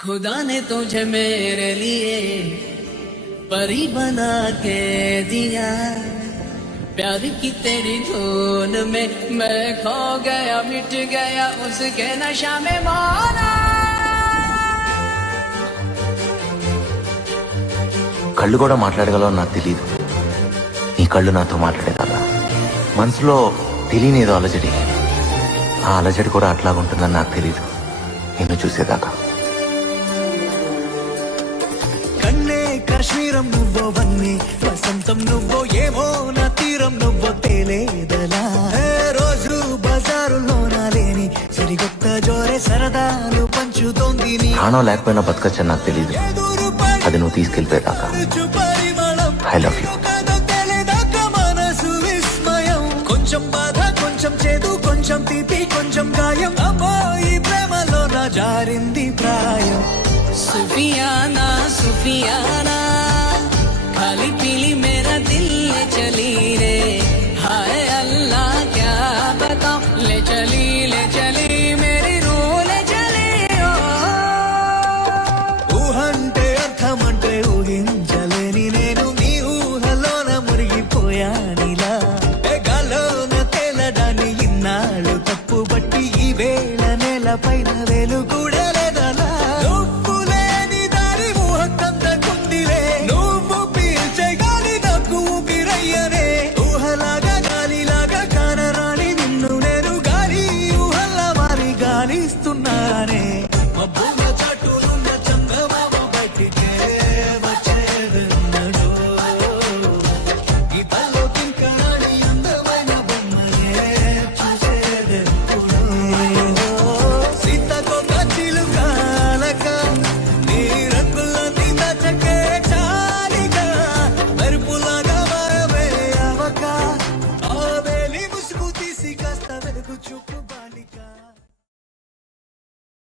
खुदा ने तुझे मेरे लिए परी बना के दिया, प्यार की तेरी धुन में मैं खो गया, मिट गया उसके नशा में मौला। కళ్ళు కూడా మాట్లాడగలవో నాకు తెలియదు. నీ కళ్ళు నాతో మాట్లాడేదాకా మనసులో తెలియనిదో అలజడి, ఆ అలజడి కూడా అట్లాగుంటుందని నాకు తెలియదు నిన్ను చూసేదాకా. కన్నే కాశ్మీరం నువ్వో వన్నే వసంతం నువ్వో ఏమో నా తీరం నువ్వో తేలేదలా. రోజు బజారులో నా లేని సరికొత్త జోరే సరదాలు పంచుతోంది నీ. ప్రాణం లేకపోయినా బతకచ్చని నాకు తెలియదు, అది నువ్వు తీసుకెళ్ళిపోయేదాకా. I love you. మనసు విస్మయం, కొంచెం బాధ కొంచెం చేదు కొంచెం తీపి కొంచెం గాయం, అమ్మో ఈ ప్రేమలో నా జారింది ప్రాయం. सुफियाना सुफियाना खाली पीली मेरा दिल ले चली रे, हाय अल्लाह क्या बताऊं, ले चली मेरी रूह ले चली. ఊహంటే అర్థమంటే ఊహించలేని నేను నీ ఊహలోన మురిగిపోయానిలా. గాల్లోన తేలడాన్ని ఇన్నాళ్ళు తప్పు బట్టి ఈ వేళ నేల పైన వేలు కూడా లేదలా. నువ్వు లేని దారి ఊహ కందకుందిలే, నువ్వు పీల్చే గాలి నాకు ఊపిరయ్యనే. ఊహలాగా గాలిలాగా కానరాని నిన్ను నేను గాలి ఊహల్లా మారి గాలిస్తున్నానే. మబ్బుల చాటునున్న చందమామ బయటికే వచ్చేదన్నడు, ఈ పల్లో తింకరాని అందమైన బొమ్మలే చూసేదెప్పుడు. సీతకొక చిలుకాలక నీ రంగులన్నీ దచకే చాలిగా, మెరుపులాగా మారవే అవక ఆ వేలి ముసుగు తీసి కాస్త వెలుగు చూపు.